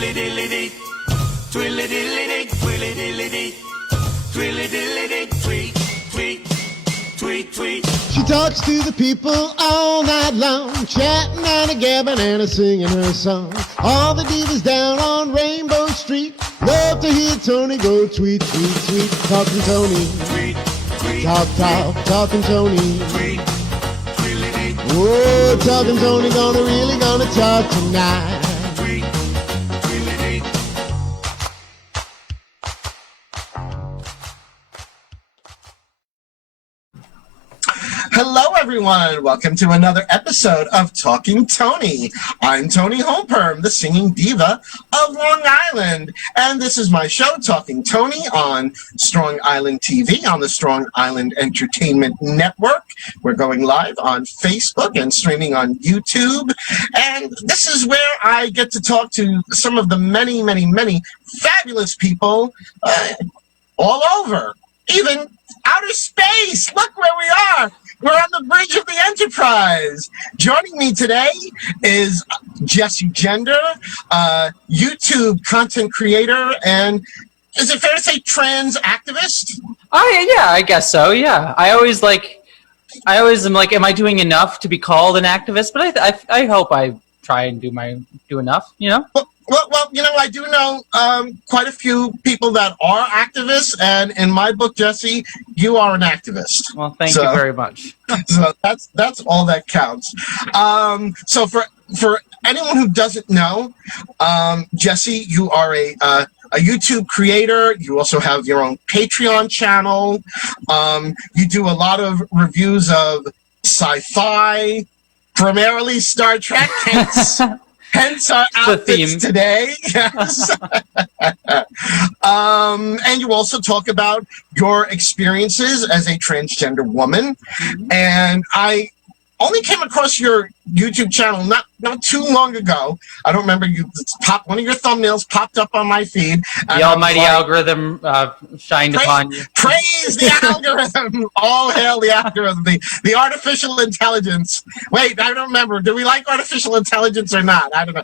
Twilly-dilly-dee, twilly-dilly-dee, twilly-dilly-dee, twilly-dilly-dee, tweet, tweet, tweet, tweet. She talks to the people all night long, chatting and a-gabbing and a-singing her song. All the divas down on Rainbow Street love to hear Toni go tweet, tweet, tweet. Talking Toni, Tweet, tweet, talk, talking Toni. tweet, twilly-dee, Whoa, Talking Toni really gonna talk tonight. tweet, twilly-dee. Hello, everyone. Welcome to another episode of Talking Toni. I'm Toni Holmperm, the singing diva of Long Island. And this is my show, Talking Toni, on Strong Island TV, on the Strong Island Entertainment Network. We're going live on Facebook and streaming on YouTube. And this is where I get to talk to some of the many, many, many fabulous people all over, even outer space. Look where we are. We're on the bridge of the Enterprise. Joining me today is Jessie Gender, YouTube content creator, and is it fair to say trans activist? Oh yeah, I guess so. Yeah, I always am like, am I doing enough to be called an activist? But I hope I try and do enough. You know. Well, you know, I do know quite a few people that are activists, and in my book, Jessie, you are an activist. Well, thank you very much. So that's all that counts. So for anyone who doesn't know, Jessie, you are a YouTube creator. You also have your own Patreon channel. You do a lot of reviews of sci-fi, primarily Star Trek. Hence our outfits today. Yes. And you also talk about your experiences as a transgender woman. And I only came across your YouTube channel not too long ago. I don't remember, one of your thumbnails popped up on my feed. The almighty algorithm shined upon you. Praise the algorithm. All hail the algorithm. The artificial intelligence. Wait, I don't remember. Do we like artificial intelligence or not? I don't know.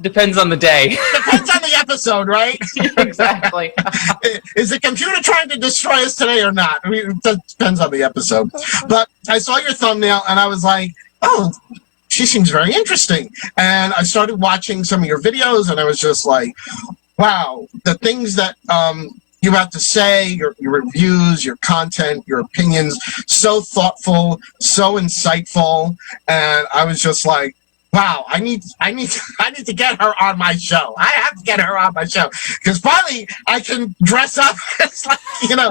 Depends on the day. Depends on the episode, right? Exactly. Is the computer trying to destroy us today or not? I mean, it depends on the episode. But I saw your thumbnail and I was like, oh, she seems very interesting. And I started watching some of your videos and I was just like, wow, the things that you have to say, your reviews, your content, your opinions, so thoughtful, so insightful. And I was just like, wow, I need to get her on my show. I have to get her on my show because finally I can dress up as, like, you know,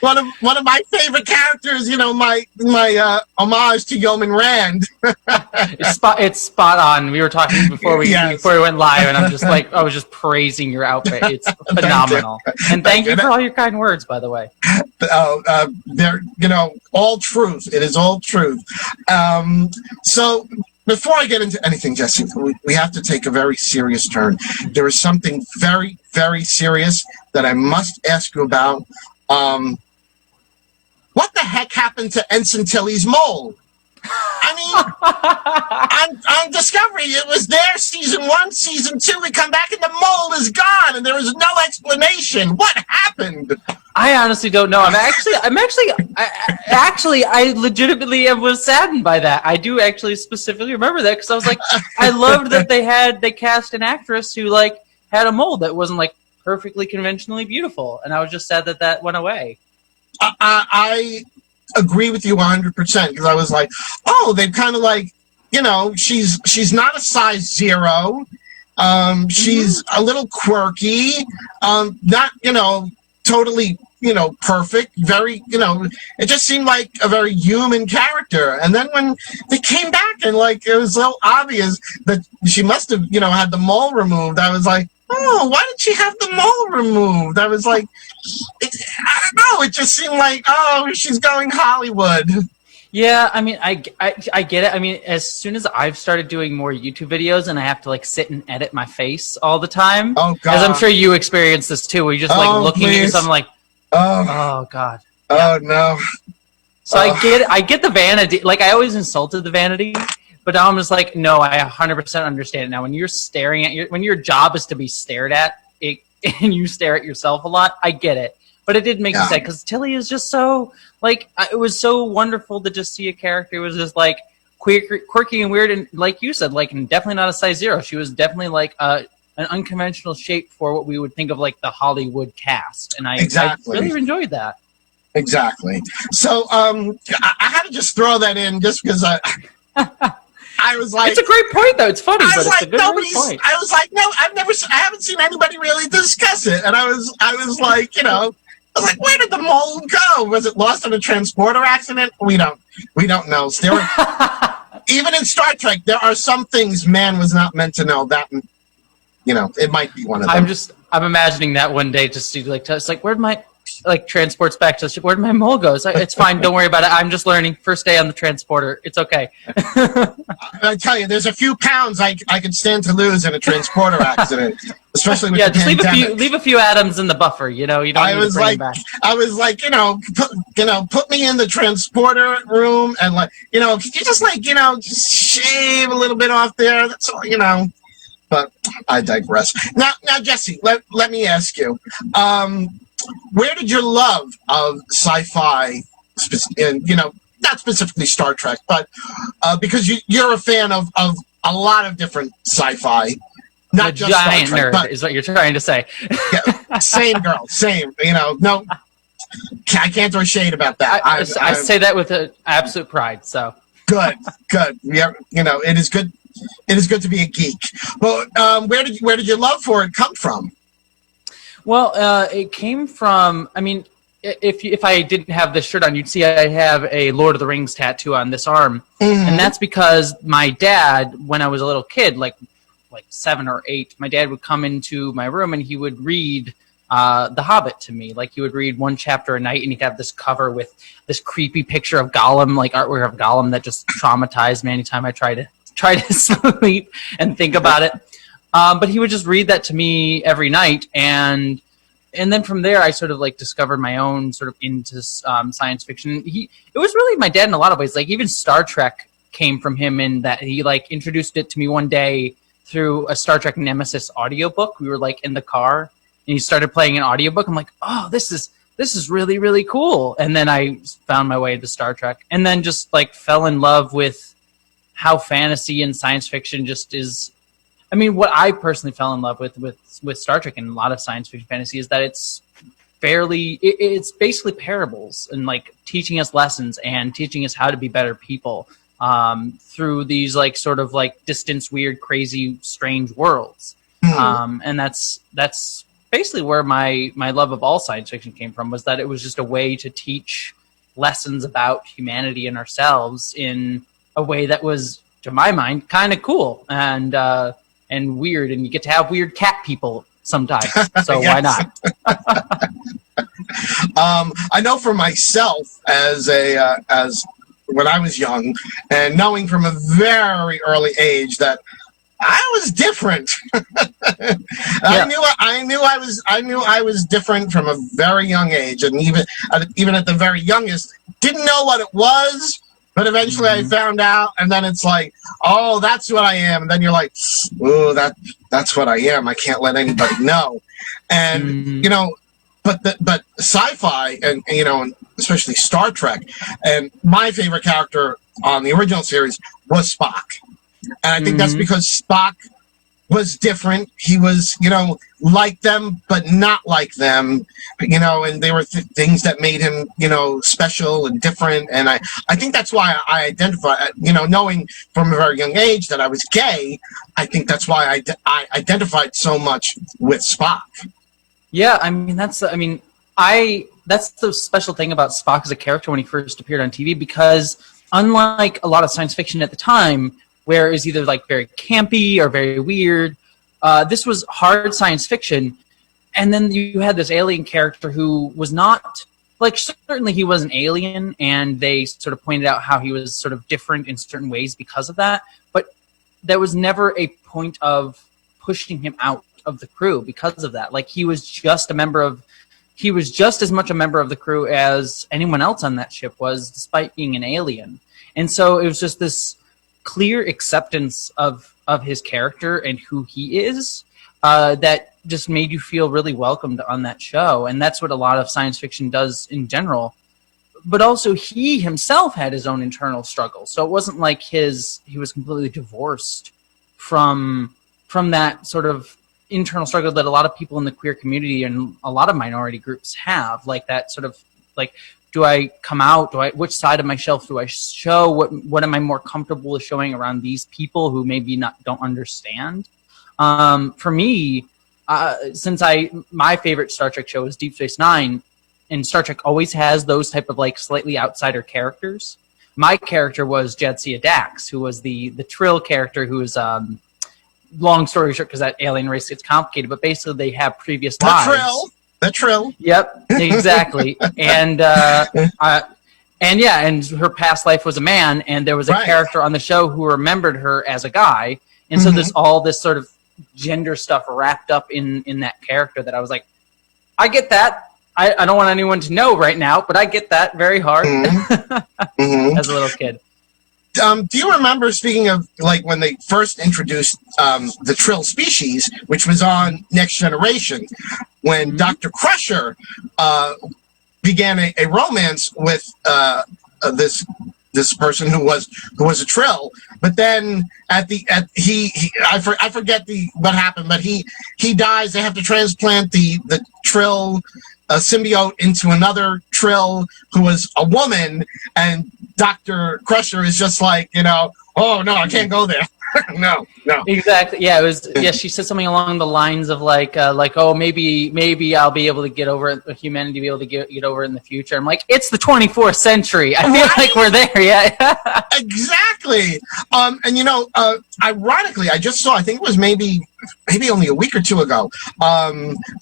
one of my favorite characters. You know, my homage to Yeoman Rand. It's spot on. We were talking before we went live, and I was just praising your outfit. It's phenomenal. And thank you for all your kind words, by the way. They're, you know, all truth. It is all truth. So. Before I get into anything, Jessie, we have to take a very serious turn. There is something very, very serious that I must ask you about. What the heck happened to Ensign Tilly's mole? I mean, on Discovery, it was there season 1, season 2. We come back and the mole is gone, and there is no explanation. What happened? I honestly don't know. I legitimately was saddened by that. I do actually specifically remember that because I was like, I loved that they cast an actress who like had a mole that wasn't like perfectly conventionally beautiful, and I was just sad that went away. I agree with you 100% because I was like, oh, they've kind of like, you know, she's not a size 0. She's a little quirky, not, you know, totally, you know, perfect, very, you know, it just seemed like a very human character. And then when they came back and like it was so obvious that she must have, you know, had the mole removed, I was like, oh, why did she have the mole removed? I was like, I don't know. It just seemed like, oh, she's going Hollywood. Yeah, I mean, I get it. I mean, as soon as I've started doing more YouTube videos and I have to like sit and edit my face all the time, oh God, as I'm sure you experience this too, where you're just like looking at yourself, I'm like, oh God, oh no. So I get the vanity. Like I always insulted the vanity, But now I'm just like, no, I 100% understand it now. When you're staring at when your job is to be stared at, and you stare at yourself a lot, I get it. But it did make me sad because Tilly is just so, like, it was so wonderful to just see a character who was just, like, quirky and weird. And like you said, like, and definitely not a size 0. She was definitely, like, an unconventional shape for what we would think of, like, the Hollywood cast. And I really enjoyed that. Exactly. So I had to just throw that in just because I was like, it's a great point, though. It's funny, but it's a good point. I was like, no, I haven't seen anybody really discuss it. And I was like, I was like, where did the mold go? Was it lost in a transporter accident? We don't know. Even in Star Trek, there are some things man was not meant to know. That, it might be one of them. I'm imagining that one day just to like, it's like, where'd my, like, transports back to the ship. Where'd my mole go? It's fine. Don't worry about it. I'm just learning. First day on the transporter. It's okay. I tell you, there's a few pounds I could stand to lose in a transporter accident, especially with the just pandemic. leave a few atoms in the buffer. You don't need to bring them back. I was like, put me in the transporter room and like, could you just like, just shave a little bit off there? That's all, But I digress. Now, Jessie, let me ask you. Where did your love of sci-fi, not specifically Star Trek, but because you're a fan of a lot of different sci-fi, not just Star Trek, nerd but, is what you're trying to say. Yeah, same girl, same. No, I can't throw shade about that. I say that with absolute pride. So good. Yeah, it is good. It is good to be a geek. But where did your love for it come from? Well, it came from, I mean, if I didn't have this shirt on, you'd see I have a Lord of the Rings tattoo on this arm. Mm-hmm. And that's because my dad, when I was a little kid, like 7 or 8, my dad would come into my room and he would read The Hobbit to me. Like, he would read one chapter a night, and he'd have this cover with this creepy picture of Gollum, like artwork of Gollum that just traumatized me anytime I try to sleep and think about it. But he would just read that to me every night, and then from there, I sort of like discovered my own sort of into science fiction. It was really my dad in a lot of ways. Like, even Star Trek came from him in that he like introduced it to me one day through a Star Trek Nemesis audiobook. We were like in the car, and he started playing an audiobook. I'm like, oh, this is really, really cool. And then I found my way to Star Trek, and then just like fell in love with how fantasy and science fiction just is. I mean, what I personally fell in love with Star Trek and a lot of science fiction fantasy is that it's basically parables and like teaching us lessons and teaching us how to be better people through these like sort of like distant, weird, crazy, strange worlds. Mm-hmm. And that's basically where my love of all science fiction came from, was that it was just a way to teach lessons about humanity and ourselves in a way that was, to my mind, kind of cool and weird, and you get to have weird cat people sometimes. So why not? I know for myself, as when I was young, and knowing from a very early age that I was different. Yeah. I knew I was different from a very young age, and even at the very youngest, didn't know what it was. But eventually I found out, and then it's like, oh, that's what I am. And then you're like, oh, that's what I am. I can't let anybody know. And, but sci-fi and, and especially Star Trek, and my favorite character on the original series was Spock. And I think that's because Spock was different. He was, like them, but not like them, and there were things that made him, special and different. And I think that's why I identify, knowing from a very young age that I was gay, I think that's why I identified so much with Spock. Yeah, I mean, that's the special thing about Spock as a character when he first appeared on TV, because unlike a lot of science fiction at the time, where it was either like very campy or very weird, this was hard science fiction. And then you had this alien character who was not, like, certainly he was an alien, and they sort of pointed out how he was sort of different in certain ways because of that. But there was never a point of pushing him out of the crew because of that. Like, he was just as much a member of the crew as anyone else on that ship was, despite being an alien. And so it was just this clear acceptance of his character and who he is that just made you feel really welcomed on that show. And that's what a lot of science fiction does in general. But also he himself had his own internal struggle. So it wasn't like he was completely divorced from that sort of internal struggle that a lot of people in the queer community and a lot of minority groups have, like that sort of like, do I come out? Which side of my shelf do I show? What am I more comfortable with showing around these people who maybe don't understand? For me, since my favorite Star Trek show is Deep Space Nine, and Star Trek always has those type of like slightly outsider characters. My character was Jadzia Dax, who was the Trill character, who is long story short, because that alien race gets complicated, but basically they have previous lives. The Trill. Yep, exactly. and her past life was a man, and there was a character on the show who remembered her as a guy, and so there's all this sort of gender stuff wrapped up in that character that I was like, I get that. I don't want anyone to know right now, but I get that very hard as a little kid. Do you remember, speaking of like when they first introduced the Trill species, which was on Next Generation, when Dr. Crusher began a romance with this person who was a Trill, but then I forget what happened, but he dies. They have to transplant the Trill symbiote into another Trill who was a woman, and Dr. Crusher is just like, oh no, I can't go there. no. Exactly. Yeah, it was. Yeah, she said something along the lines of like, oh, maybe I'll be able to get over it, humanity be able to get over it in the future. I'm like, it's the 24th century. I feel like we're there. Yeah. Exactly. Ironically, I just saw, I think it was maybe only a week or two ago,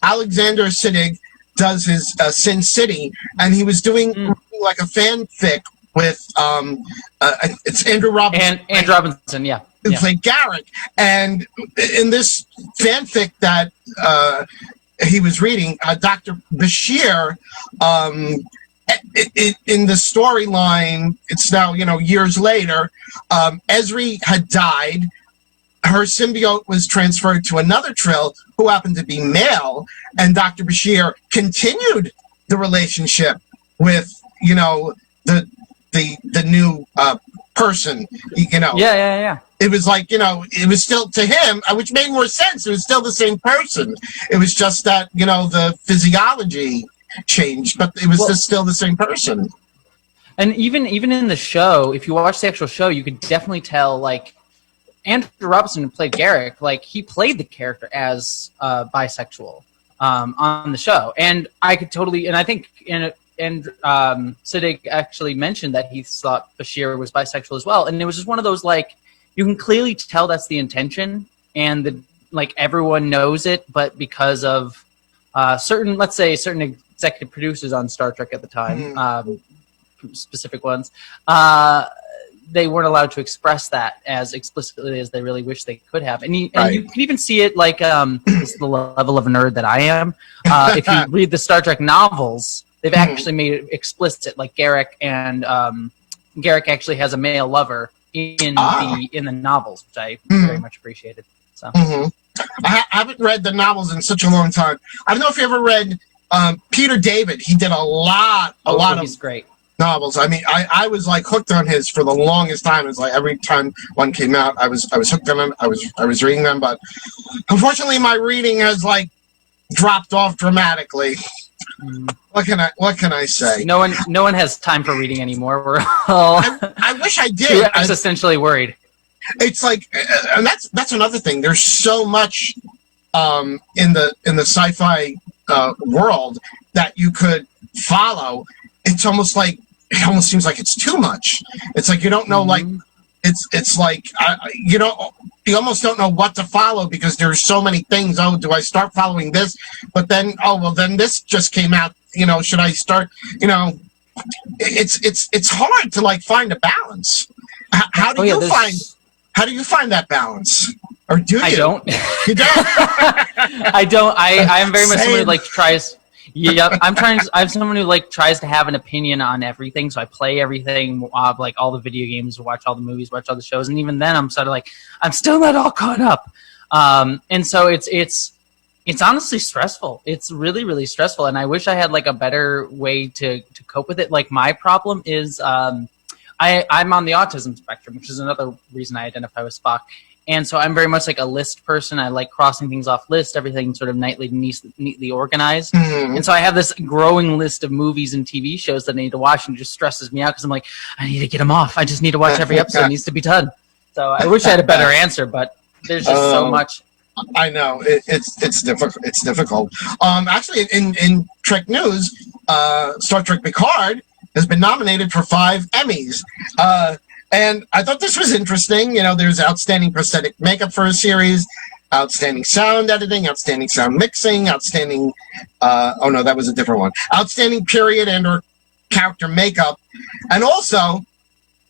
Alexander Siddig does his Sin City, and he was doing like a fanfic with it's Andrew Robinson. Andrew Robinson, yeah. Who played Garrick. And in this fanfic that he was reading, Dr. Bashir, in the storyline, it's now, years later, Esri had died. Her symbiote was transferred to another Trill who happened to be male, and Dr. Bashir continued the relationship with, the new person, Yeah. It was like, it was still, to him, which made more sense. It was still the same person. It was just that, the physiology changed, but it was still the same person. And even in the show, if you watch the actual show, you could definitely tell, like, Andrew Robinson, who played Garrick, like, he played the character as bisexual on the show. And I could totally, and I think Siddig actually mentioned that he thought Bashir was bisexual as well. And it was just one of those, like, you can clearly tell that's the intention, and everyone knows it, but because of certain executive producers on Star Trek at the time, specific ones, they weren't allowed to express that as explicitly as they really wish they could have. And you can even see it, like, this is the level of nerd that I am. If you read the Star Trek novels, they've actually made it explicit, like Garrick actually has a male lover in the novels, which I very much appreciated. So I haven't read the novels in such a long time. I don't know if you ever read Peter David. He did a lot he's great. Novels. I mean, I was like hooked on his for the longest time. It was like every time one came out, I was hooked on them. I was reading them, but unfortunately, my reading has like dropped off dramatically. What can I say? No one has time for reading anymore. We're all I wish I did. too existentially worried. It's like, and that's another thing. There's so much in the sci-fi world that you could follow. It almost seems like it's too much. It's like you don't know, like it's like you almost don't know what to follow because there's so many things. Oh, do I start following this? But then then this just came out. Should I start? It's hard to like find a balance. How do you find that balance? Or do you? I don't. You don't? I don't. I am very much someone who like tries. Yep, I'm someone who like tries to have an opinion on everything, so I play everything, like all the video games, watch all the movies, watch all the shows, and even then, I'm sort of like, I'm still not all caught up. And so it's honestly stressful. It's really, really stressful, and I wish I had like a better way to cope with it. Like my problem is, I'm on the autism spectrum, which is another reason I identify with Spock. And so I'm very much like a list person. I like crossing things off lists, everything sort of neatly organized. Mhm. And so I have this growing list of movies and TV shows that I need to watch, and it just stresses me out because I'm like, I need to get them off. I just need to watch every episode. It needs to be done. So I wish I had a better answer, but there's just so much. I know it's difficult. It's difficult. Actually, in Trek news, Star Trek Picard has been nominated for 5 Emmys. And I thought this was interesting. You know, there's outstanding prosthetic makeup for a series, outstanding sound editing, outstanding sound mixing, outstanding. Oh no, that was a different one. Outstanding period and/or character makeup, and also.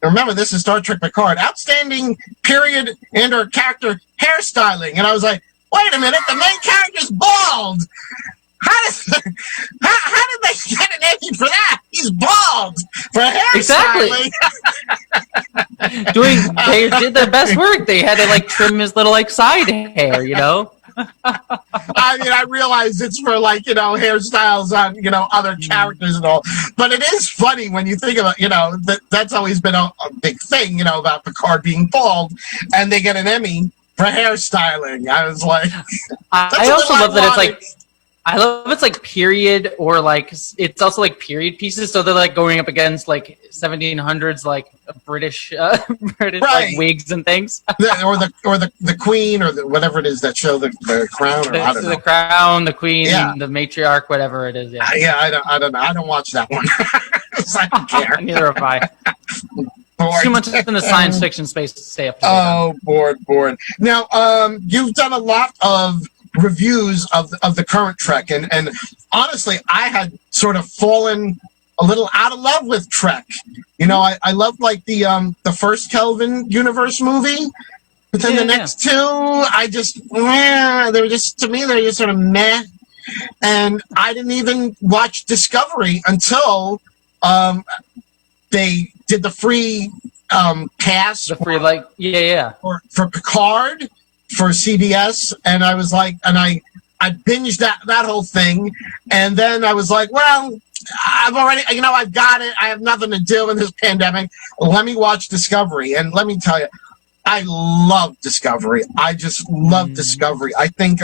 Remember, this is Star Trek Picard. Outstanding period and/or character hairstyling, and I was like, "Wait a minute! The main character's bald. How did they get an Emmy for that? He's bald for hairstyling." Exactly. They did their best work. They had to like trim his little like side hair, you know. I mean, I realize it's for like, you know, hairstyles on, you know, other characters and all, but it is funny when you think about, you know, that's always been a big thing, you know, about Picard being bald, and they get an Emmy for hairstyling. I was like, I also love that it's like, I love it's like period, or like it's also like period pieces, so they're like going up against like 1700s like British right. like wigs and things, or the queen, or whatever it is that show the crown, or I don't know. The crown, the queen, Yeah. the matriarch, whatever it is. Yeah, I don't know. I don't watch that one. I don't care. Neither have I. Bored. Too much in the science fiction space to stay up to date on. Oh, bored. Now, you've done a lot of reviews of the current Trek, and honestly, I had sort of fallen a little out of love with Trek. You know, I love like the first Kelvin universe movie, but then the next two, I just they're just, to me, they're just sort of meh. And I didn't even watch Discovery until they did the free cast, The free like for Picard for CBS, and I was like, and I binged that whole thing, and then I was like, well, I've already, you know, I've got it. I have nothing to do in this pandemic. Let me watch Discovery, and let me tell you, I love Discovery. I just love Discovery. I think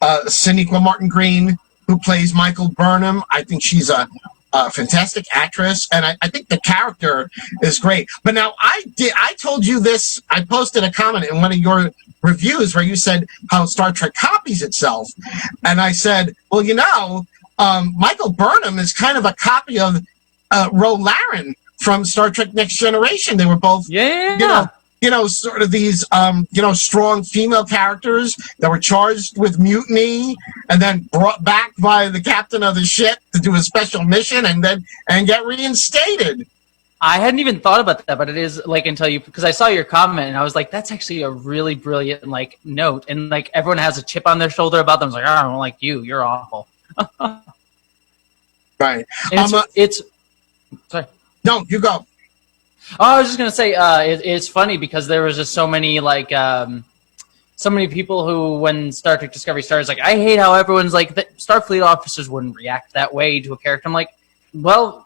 Sonequa Martin Green, who plays Michael Burnham, I think she's a fantastic actress, and I think the character is great. But now I told you this, I posted a comment in one of your reviews where you said how Star Trek copies itself. And I said, well, you know, Michael Burnham is kind of a copy of Ro Laren from Star Trek Next Generation. They were both, you know, sort of these, you know, strong female characters that were charged with mutiny and then brought back by the captain of the ship to do a special mission and get reinstated. I hadn't even thought about that, but it is like, until you, because I saw your comment and I was like, that's actually a really brilliant like note. And like everyone has a chip on their shoulder about them. It's like, oh, I don't like you. You're awful. Right. And it's sorry. No, you go. Oh, I was just gonna say, it's funny because there was just so many like, so many people who, when Star Trek Discovery started, like, I hate how everyone's like, the Starfleet officers wouldn't react that way to a character. I'm like, well,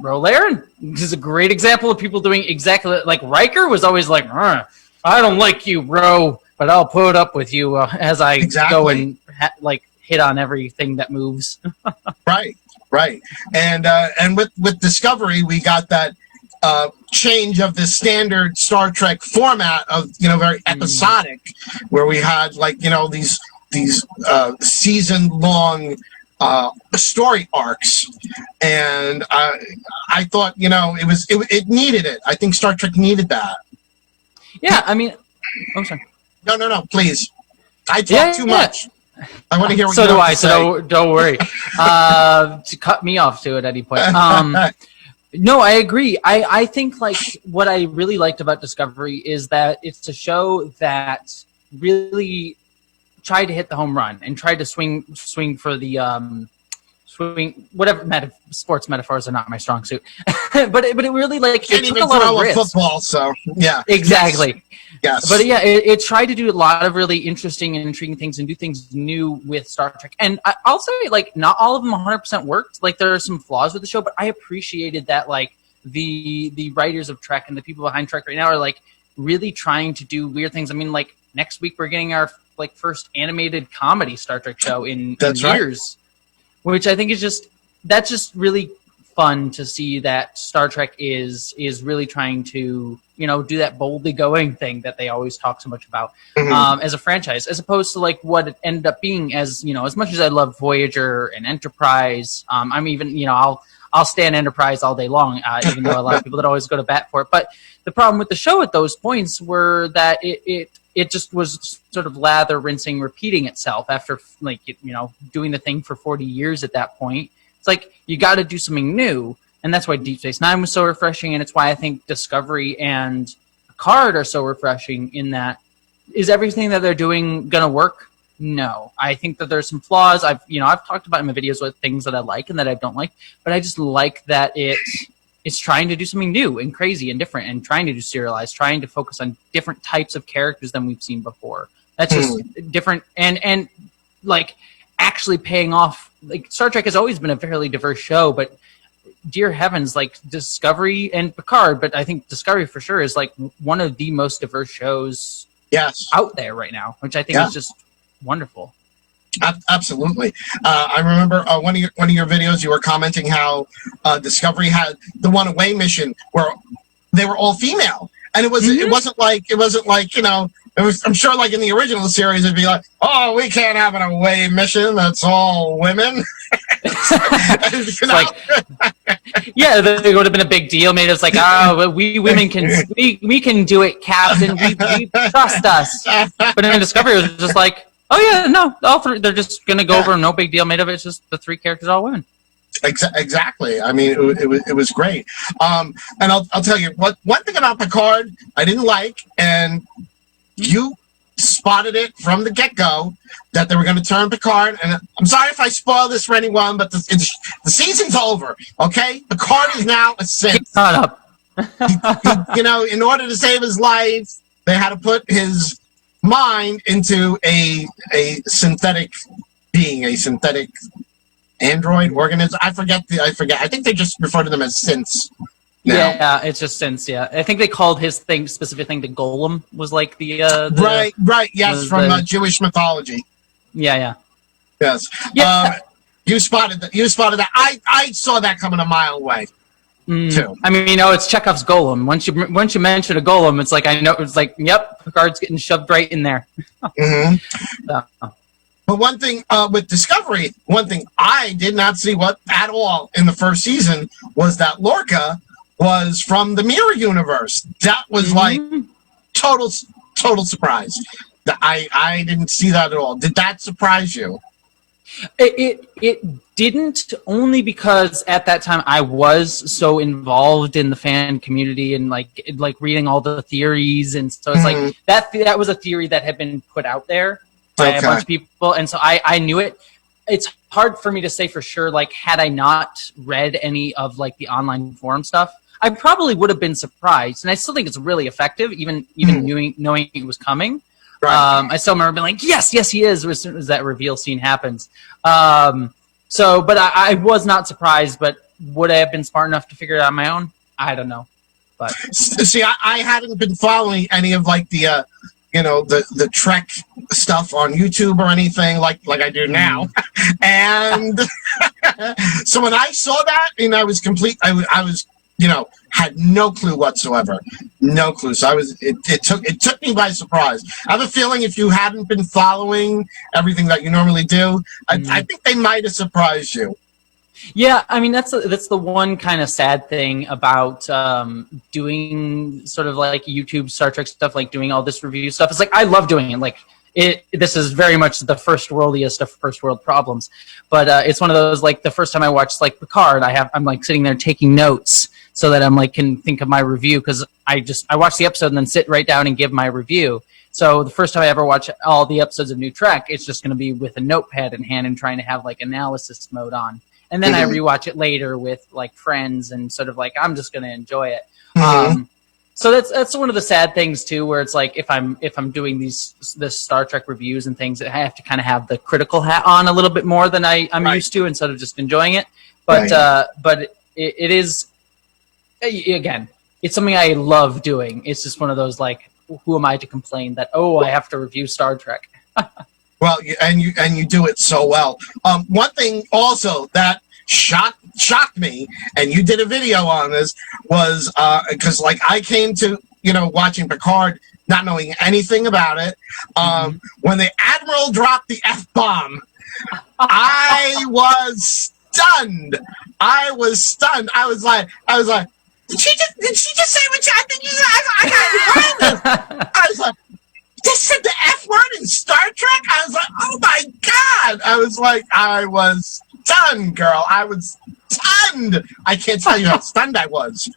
Ro Laren is a great example of people doing exactly like Riker was always like, I don't like you, Ro, but I'll put up with you as I go and like hit on everything that moves. Right. And with Discovery, we got that change of the standard Star Trek format of, you know, very episodic, where we had like, you know, these season long story arcs, and I thought, you know, it needed it. I think Star Trek needed that. Yeah, I mean, I'm sorry. No, please. I talk too much. I want to hear what so you do have I. to say. So don't worry. To cut me off to at any point. No, I agree. I think like what I really liked about Discovery is that it's a show that really tried to hit the home run and tried to swing for the swing, whatever. Sports metaphors are not my strong suit, but it really like Can't it took even a lot of throw a risk. football, so yeah. Exactly. Yes. But yeah, it tried to do a lot of really interesting and intriguing things and do things new with Star Trek. And I'll say, like, not all of them 100% worked. Like, there are some flaws with the show, but I appreciated that, like, the writers of Trek and the people behind Trek right now are, like, really trying to do weird things. I mean, like, next week we're getting our, like, first animated comedy Star Trek show in years, which I think is that's just really fun to see that Star Trek is really trying to, do that boldly going thing that they always talk so much about as a franchise, as opposed to like what it ended up being as much as I love Voyager and Enterprise. I'm even, I'll stand Enterprise all day long, even though a lot of people that always go to bat for it. But the problem with the show at those points were that it just was sort of lather, rinsing, repeating itself after like, doing the thing for 40 years at that point. It's like, you got to do something new. And that's why Deep Space Nine was so refreshing. And it's why I think Discovery and Picard are so refreshing in that, is everything that they're doing going to work? No. I think that there's some flaws. I've talked about in my videos what things that I like and that I don't like, but I just like that it's trying to do something new and crazy and different and trying to do serialized, trying to focus on different types of characters than we've seen before. That's just different. And like actually paying off. Like, Star Trek has always been a fairly diverse show, but dear heavens, like Discovery and Picard, but I think Discovery for sure is like one of the most diverse shows out there right now, which I think is just wonderful. Absolutely. I remember one of your videos, you were commenting how Discovery had the One Away mission where they were all female, and it wasn't like I'm sure like in the original series it'd be like, oh, we can't have an away mission that's all women. Like, yeah, it would have been a big deal. Made us like, oh, we women can we can do it, Captain. We trust us. But in Discovery, it was just like, oh yeah, no, all three. They're just gonna go over. No big deal made of it. It's just the three characters, all women. Exactly. I mean, it was great. And I'll tell you one thing about Picard I didn't like, and you spotted it from the get-go that they were going to turn Picard. And I'm sorry if I spoil this for anyone, but the season's over. Okay, Picard is now a synth. Not up. In order to save his life, they had to put his mind into a synthetic being, a synthetic android organism. I forget. I think they just refer to them as synths now. Yeah, it's just synths. Yeah, I think they called his specific thing the golem was like the right. Yes, from Jewish mythology. Yeah. Yes. Yeah. You spotted that. I saw that coming a mile away. Too. I mean, it's Chekhov's golem. Once you mention a golem, it's like I know. It's like, yep, Picard's getting shoved right in there. But one thing with Discovery, one thing I did not see at all in the first season was that Lorca was from the Mirror Universe. That was like total surprise. I didn't see that at all. Did that surprise you? It didn't, only because at that time I was so involved in the fan community and like reading all the theories, and so it's like that was a theory that had been put out there by a bunch of people, and so I knew it. It's hard for me to say for sure. Like, had I not read any of like the online forum stuff, I probably would have been surprised. And I still think it's really effective, even knowing it was coming. Right. I still remember being like, yes, he is, as soon as that reveal scene happens. But I was not surprised. But would I have been smart enough to figure it out on my own? I don't know. But see, I hadn't been following any of like the the Trek stuff on YouTube or anything like I do now. And so when I saw that, I was I was had no clue whatsoever. No clue. So it took me by surprise. I have a feeling if you hadn't been following everything that you normally do, I think they might have surprised you. Yeah, I mean that's the one kind of sad thing about doing sort of like YouTube Star Trek stuff, like doing all this review stuff. It's like I love doing it. Like this is very much the first worldiest of first world problems, but it's one of those, like the first time I watched like Picard, I'm like sitting there taking notes so that I'm like can think of my review, because I watch the episode and then sit right down and give my review. So the first time I ever watch all the episodes of New Trek, it's just going to be with a notepad in hand and trying to have like analysis mode on. and then I rewatch it later with like friends and sort of like I'm just going to enjoy it. So that's one of the sad things too, where it's like if I'm doing this Star Trek reviews and things, I have to kind of have the critical hat on a little bit more than I'm used to instead of just enjoying it. But it is, again, it's something I love doing. It's just one of those like, who am I to complain that I have to review Star Trek? Well, and you do it so well. One thing also that shocked me, and you did a video on this, was because like I came to watching Picard not knowing anything about it. When the Admiral dropped the F-bomb, I was stunned. I was like, did she just say what I think? I got behind this. I was like, just said the F word in Star Trek? I was like, oh my God. I was stunned, girl. I was stunned. I can't tell you how stunned I was.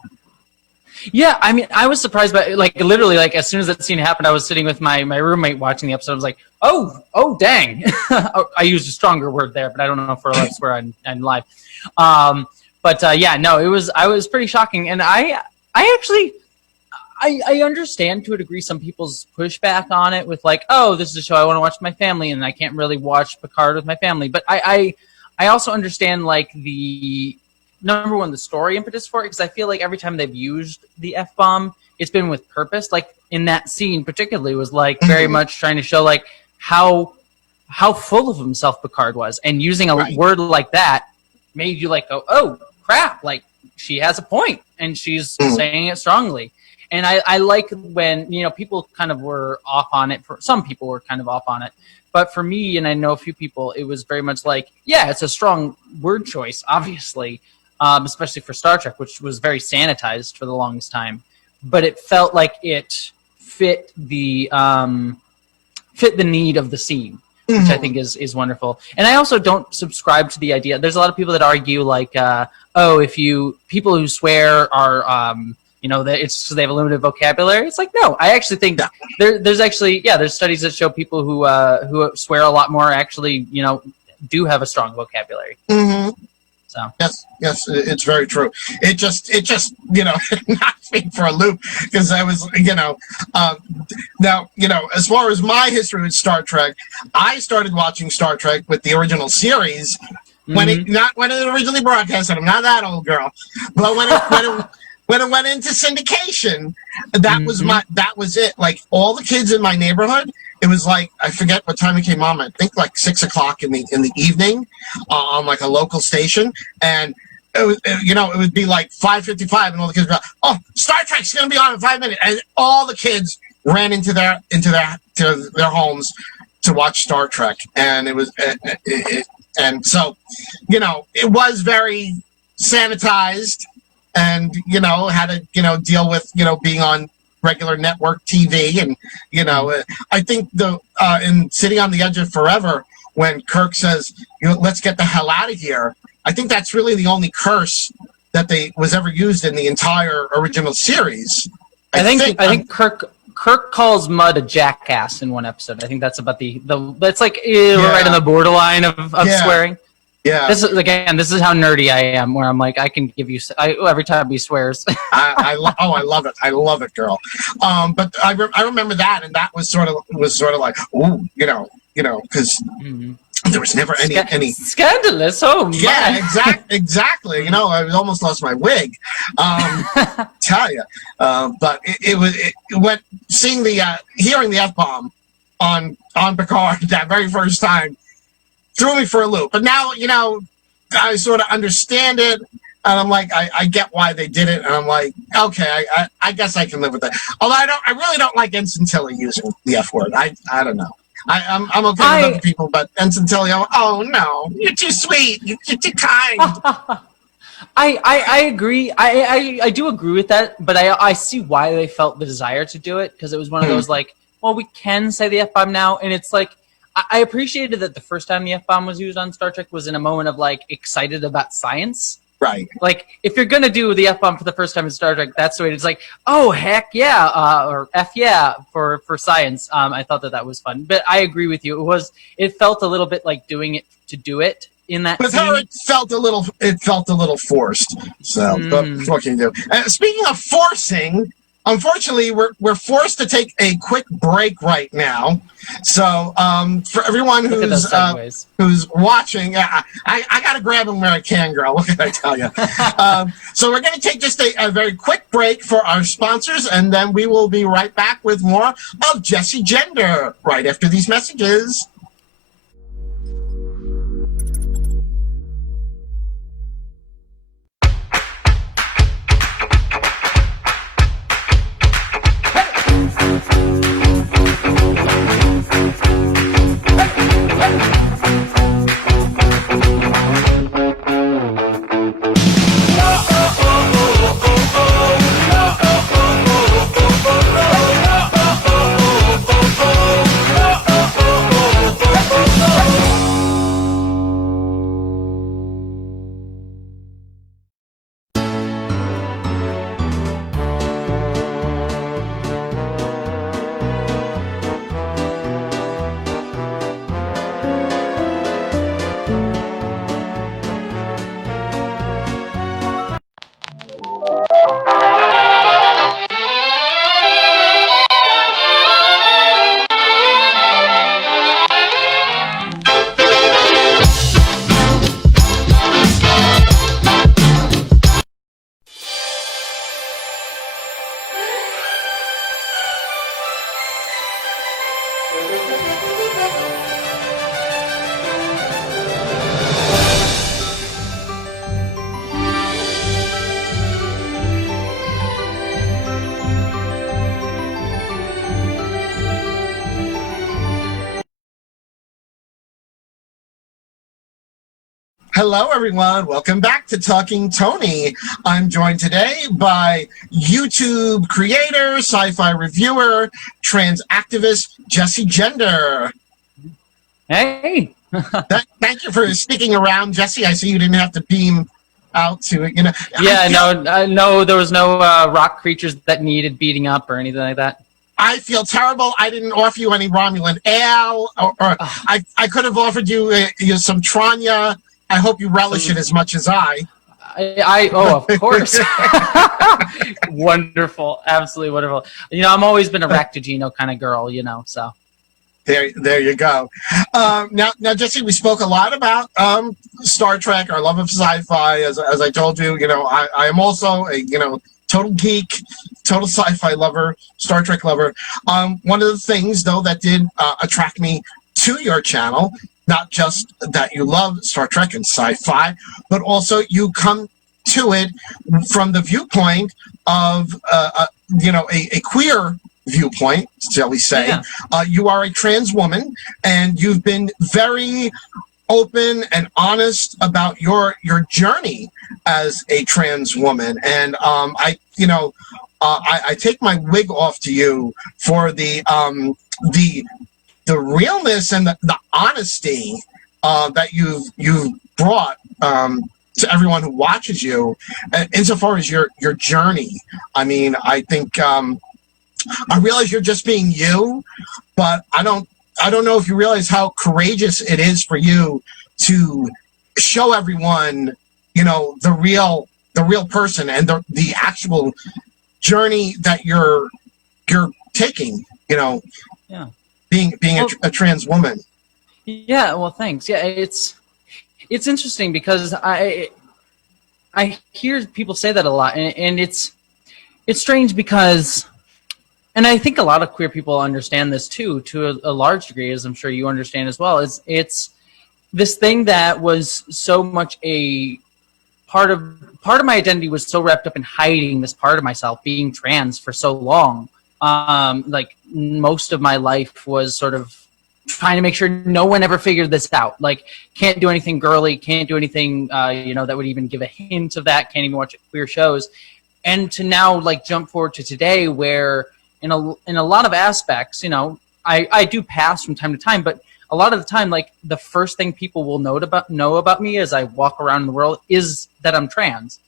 Yeah, I mean, I was surprised by, like, literally, like, as soon as that scene happened, I was sitting with my roommate watching the episode. I was like, oh, dang. I used a stronger word there, but I don't know if we're allowed to swear on live. Yeah, no, I was pretty shocking. And I actually, I understand to a degree some people's pushback on it with like, oh, this is a show I want to watch with my family and I can't really watch Picard with my family. But I also understand like the number one, the story impetus for it, because I feel like every time they've used the F-bomb, it's been with purpose. Like in that scene particularly was like very much trying to show like how full of himself Picard was, and using a word like that made you like go, oh crap, like she has a point and she's saying it strongly. And I like when, people kind of were off on it. Some people were kind of off on it. But for me, and I know a few people, it was very much like, yeah, it's a strong word choice, obviously, especially for Star Trek, which was very sanitized for the longest time. But it felt like it fit the need of the scene, which I think is wonderful. And I also don't subscribe to the idea. There's a lot of people that argue like, people who swear are... that it's because they have a limited vocabulary. It's like, no, I actually think there's studies that show people who swear a lot more actually, do have a strong vocabulary. So yes, it's very true. It just knocked me for a loop because I was, now, as far as my history with Star Trek, I started watching Star Trek with the original series when it originally broadcast. And I'm not that old, girl, but when it went into syndication, that was it. Like all the kids in my neighborhood, it was like, I forget what time it came on. I think like 6 o'clock in the evening on like a local station. And it would be like 5:55 and all the kids were like, oh, Star Trek's going to be on in 5 minutes. And all the kids ran into their homes to watch Star Trek. And it was, and so, it was very sanitized. And had to deal with being on regular network TV, and I think in Sitting on the Edge of Forever, when Kirk says let's get the hell out of here, I think that's really the only curse that was ever used in the entire original series. I think Kirk calls Mudd a jackass in one episode. I think that's about that's like right on the borderline of swearing. Yeah. This is how nerdy I am, where I'm like, I can give you every time he swears. I love it. I love it, girl. But I remember that, and that was sort of like, ooh, because there was never any scandalous. Oh, my. Yeah, exactly. I almost lost my wig. Tell you, but it went seeing hearing the F-bomb on Picard that very first time. Threw me for a loop, but now I sort of understand it, and I'm like, I get why they did it, and I'm like, okay, I guess I can live with that. Although I really don't like Ensign Tilly using the F word. I don't know. I'm okay with other people, but Ensign Tilly, oh no, you're too sweet, you're too kind. I agree. I do agree with that, but I see why they felt the desire to do it, because it was one of those like, well, we can say the F-bomb now, and it's like. I appreciated that the first time the F-bomb was used on Star Trek was in a moment of, like, excited about science. Right. Like, if you're going to do the F-bomb for the first time in Star Trek, that's the way it's like, oh, heck yeah, or F yeah for science. I thought that was fun. But I agree with you. It felt a little bit like doing it to do it in that With scene. her, it felt a little forced. So, but what can you do? Speaking of forcing, unfortunately, we're forced to take a quick break right now. So, for everyone Look at those segues. who's watching, I gotta grab them where I can, girl. What can I tell you? So we're gonna take just a very quick break for our sponsors, and then we will be right back with more of Jessie Gender right after these messages. Hello, everyone. Welcome back to Talking Toni. I'm joined today by YouTube creator, sci-fi reviewer, trans activist, Jessie Gender. Hey. Thank you for sticking around, Jessie. I see you didn't have to beam out to it. Yeah, no, there was no rock creatures that needed beating up or anything like that. I feel terrible. I didn't offer you any Romulan ale, or I could have offered you, some Tranya. I hope you relish it as much as I. Of course. Wonderful. Absolutely wonderful. I'm always been a Raktajino kind of girl, so. There you go. Now, Jessie, we spoke a lot about Star Trek, our love of sci-fi. As I told you, I am also a, total geek, total sci-fi lover, Star Trek lover. One of the things, though, that did attract me to your channel, not just that you love Star Trek and sci-fi, but also you come to it from the viewpoint of, a queer viewpoint, shall we say. Yeah. You are a trans woman, and you've been very open and honest about your journey as a trans woman. And I take my wig off to you for the realness and the honesty that you've brought to everyone who watches you, insofar as your journey. I mean, I think I realize you're just being you, but I don't know if you realize how courageous it is for you to show everyone, the real person and the actual journey that you're taking. Yeah. Being a trans woman. Yeah, well, thanks. Yeah, it's interesting because I hear people say that a lot, and it's strange because, and I think a lot of queer people understand this too, to a large degree, as I'm sure you understand as well. It's this thing that was so much a part of my identity was so wrapped up in hiding this part of myself, being trans for so long. Like most of my life was sort of trying to make sure no one ever figured this out. Like, can't do anything girly, can't do anything, that would even give a hint of that. Can't even watch queer shows. And to now jump forward to today, where in a lot of aspects, I do pass from time to time, but a lot of the time, the first thing people will know about me as I walk around in the world is that I'm trans.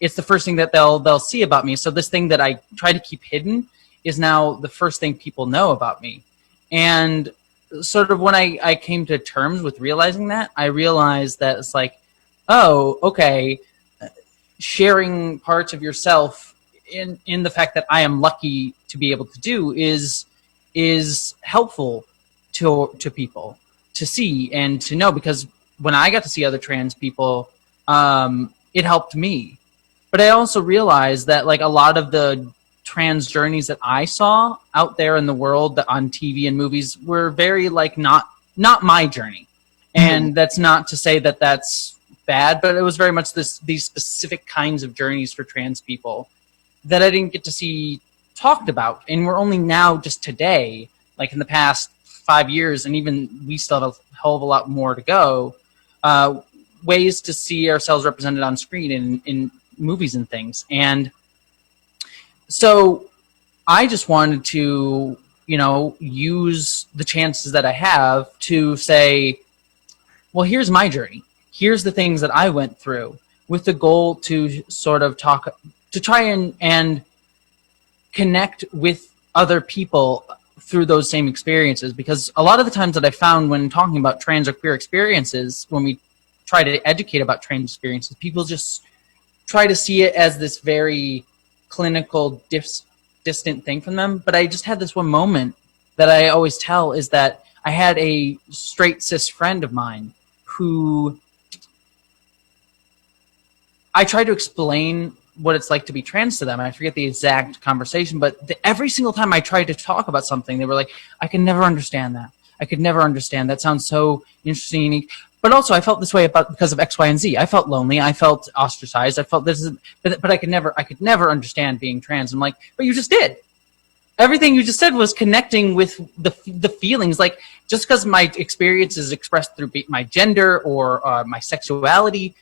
It's the first thing that they'll see about me. So this thing that I try to keep hidden is now the first thing people know about me. And sort of when I came to terms with realizing that, I realized that it's like, oh, okay, sharing parts of yourself in the fact that I am lucky to be able to do is helpful to people to see and to know, because when I got to see other trans people, it helped me. But I also realized that like a lot of the trans journeys that I saw out there in the world that on TV and movies were very like not my journey. And that's not to say that that's bad, but it was very much these specific kinds of journeys for trans people that I didn't get to see talked about. And we're only now just today, like in the past 5 years, and even we still have a hell of a lot more to go, ways to see ourselves represented on screen in movies and things. And so I just wanted to, use the chances that I have to say, well, here's my journey. Here's the things that I went through, with the goal to sort of try and connect with other people through those same experiences. Because a lot of the times that I found when talking about trans or queer experiences, when we try to educate about trans experiences, people just try to see it as this very clinical, distant thing from them. But I just had this one moment that I always tell, is that I had a straight cis friend of mine who I tried to explain what it's like to be trans to them. I forget the exact conversation, but every single time I tried to talk about something, they were like, I can never understand that. I could never understand. That sounds so interesting and unique. But also I felt this way because of X, Y, and Z. I felt lonely. I felt ostracized. I felt but I could never understand being trans. I'm like, but you just did. Everything you just said was connecting with the feelings. Like, just because my experience is expressed through my gender or my sexuality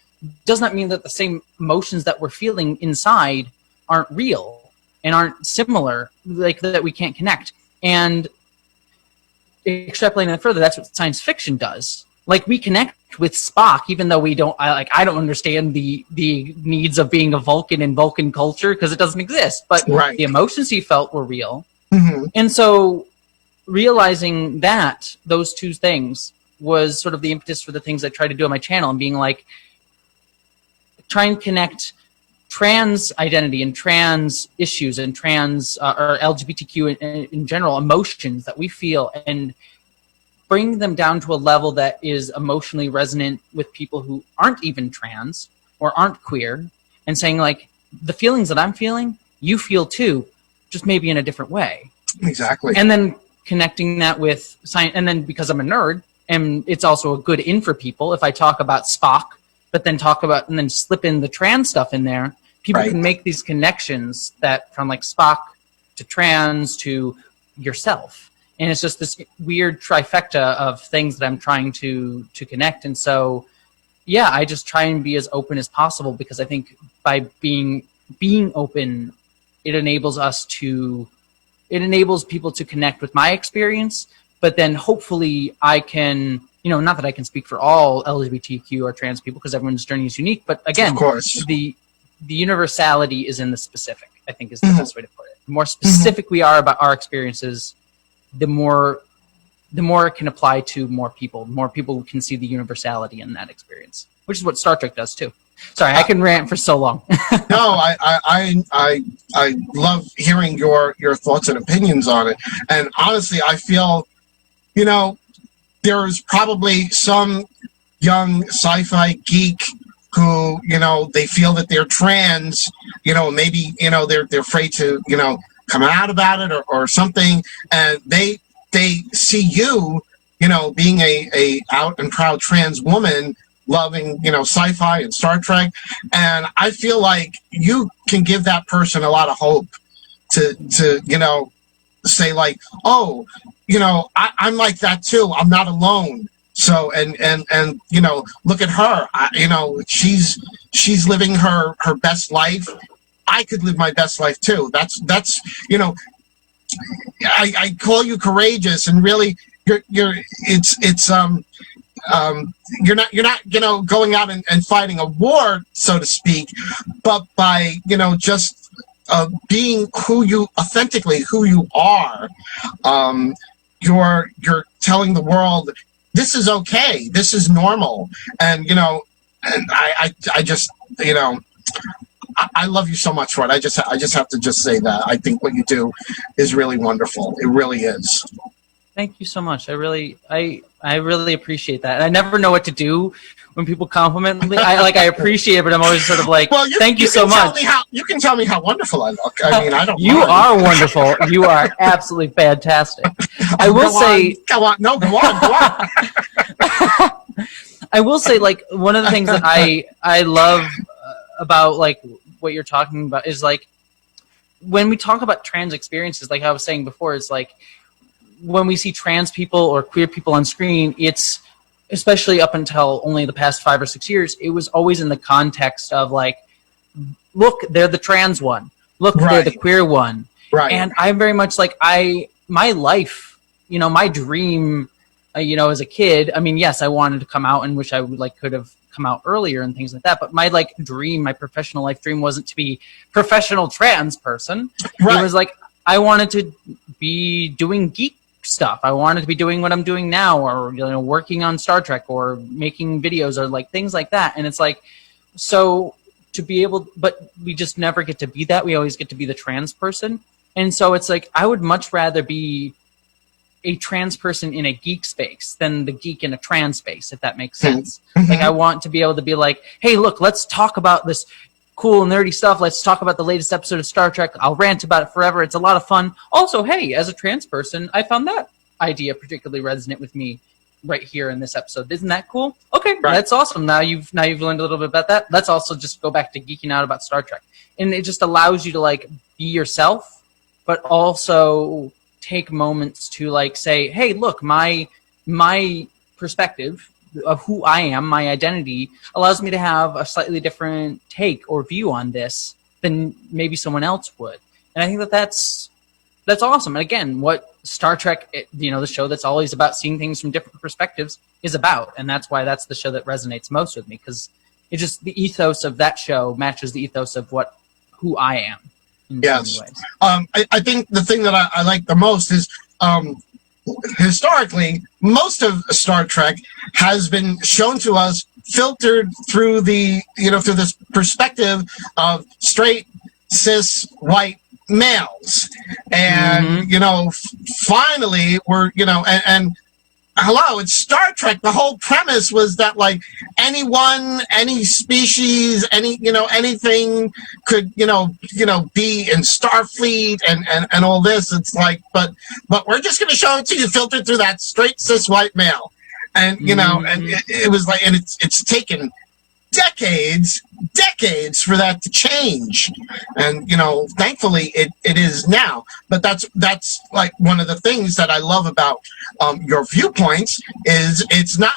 does not mean that the same emotions that we're feeling inside aren't real and aren't similar, like that we can't connect. And extrapolating that further, that's what science fiction does. Like, we connect with Spock, even though I don't understand the needs of being a Vulcan in Vulcan culture, because it doesn't exist. But the emotions he felt were real. Mm-hmm. And so realizing that those two things was sort of the impetus for the things I tried to do on my channel, and being like, try and connect trans identity and trans issues and trans or LGBTQ in general, emotions that we feel, and bring them down to a level that is emotionally resonant with people who aren't even trans or aren't queer, and saying like, the feelings that I'm feeling, you feel too, just maybe in a different way. Exactly. And then connecting that with science. And then because I'm a nerd, and it's also a good in for people, if I talk about Spock, but then and then slip in the trans stuff in there, people can make these connections that from like Spock to trans to yourself. And it's just this weird trifecta of things that I'm trying to connect. And so, yeah, I just try and be as open as possible, because I think by being open, it enables people to connect with my experience. But then hopefully I can, not that I can speak for all LGBTQ or trans people, because everyone's journey is unique. But again, of course, the universality is in the specific, I think, is the best way to put it. The more specific we are about our experiences, the more it can apply to more people. More people can see the universality in that experience, which is what Star Trek does too. Sorry, I can rant for so long. No, I love hearing your thoughts and opinions on it. And honestly, I feel, there's probably some young sci-fi geek who, they feel that they're trans, maybe, they're afraid to, come out about it or something, and they see you, being a out and proud trans woman, loving, sci-fi and Star Trek, and I feel like you can give that person a lot of hope to say like, oh, I'm like that too. I'm not alone. So and look at her. She's living her best life. I could live my best life too. That's I call you courageous, and really you're not going out and fighting a war, so to speak, but by just being authentically who you are, you're telling the world this is okay, this is normal, and and I just I love you so much for it. I just have to just say that I think what you do is really wonderful. It really is. Thank you so much. I really appreciate that. And I never know what to do when people compliment me. I appreciate it, but I'm always sort of like, well, thank you so much. You can tell me how wonderful I look. I mean, I don't. You are wonderful. You are absolutely fantastic. I will say. Go on. No, go on. Go on. I will say, like, one of the things that I love about like what you're talking about is like when we talk about trans experiences, like I was saying before, it's like when we see trans people or queer people on screen, it's especially up until only the past 5 or 6 years, it was always in the context of like, look, they're the trans one. Look, they're the queer one. Right. And I'm very much like my life, my dream, as a kid, I mean, yes, I wanted to come out and wish I would could have come out earlier and things like that. But my dream, my professional life dream wasn't to be professional trans person. Right. It was like, I wanted to be doing geek stuff. I wanted to be doing what I'm doing now, or working on Star Trek or making videos or like things like that. And it's like, so to be able, but we just never get to be that. We always get to be the trans person. And so it's like, I would much rather be a trans person in a geek space than the geek in a trans space, if that makes sense. Like, I want to be able to be like, hey, look, let's talk about this cool nerdy stuff. Let's talk about the latest episode of Star Trek. I'll rant about it forever. It's a lot of fun. Also, hey, as a trans person, I found that idea particularly resonant with me right here in this episode. Isn't that cool? Okay, right. That's awesome. Now you've learned a little bit about that. Let's also just go back to geeking out about Star Trek. And it just allows you to be yourself, but also take moments to say, hey, look, my perspective of who I am, my identity, allows me to have a slightly different take or view on this than maybe someone else would. And I think that's awesome. And again, what Star Trek, the show that's always about seeing things from different perspectives, is about. And that's why that's the show that resonates most with me, because it just, the ethos of that show matches the ethos of who I am. Yes. I think the thing that I like the most is historically, most of Star Trek has been shown to us filtered through through this perspective of straight, cis, white males. And, finally we're, and hello, it's Star Trek. The whole premise was that anyone, any species, anything could, be in Starfleet and all this. It's like, but we're just going to show it to you filtered through that straight cis white male. And, and it was and it's taken decades for that to change. And, thankfully it is now. But that's one of the things that I love about your viewpoints is it's not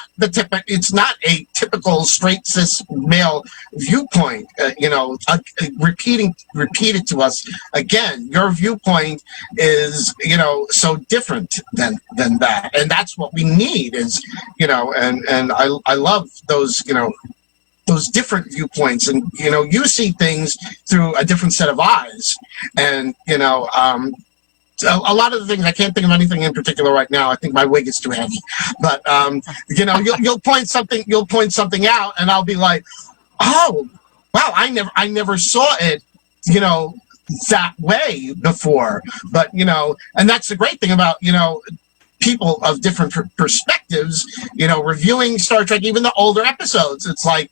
a typical straight cis male viewpoint. Repeated to us again. Your viewpoint is so different than that, and that's what we need is and I love those those different viewpoints, and you see things through a different set of eyes, and a lot of the things, I can't think of anything in particular right now. I think my wig is too heavy, but you'll point something out, and I'll be like, oh wow, I never saw it that way before. But and that's the great thing about people of different perspectives, reviewing Star Trek, even the older episodes. It's like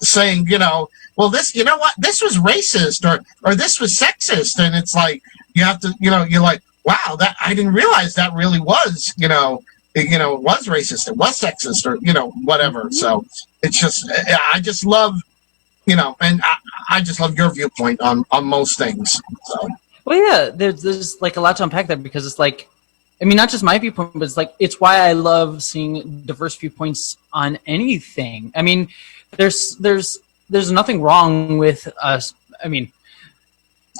saying, well, this, this was racist or this was sexist. And it's like, you have to, you're like, wow, that I didn't realize that really was, it was racist, it was sexist, or, whatever. So it's just, I just love, and I just love your viewpoint on most things. So. Well, yeah, there's a lot to unpack there, because it's like, I mean, not just my viewpoint, but it's why I love seeing diverse viewpoints on anything. I mean, there's nothing wrong with us. I mean,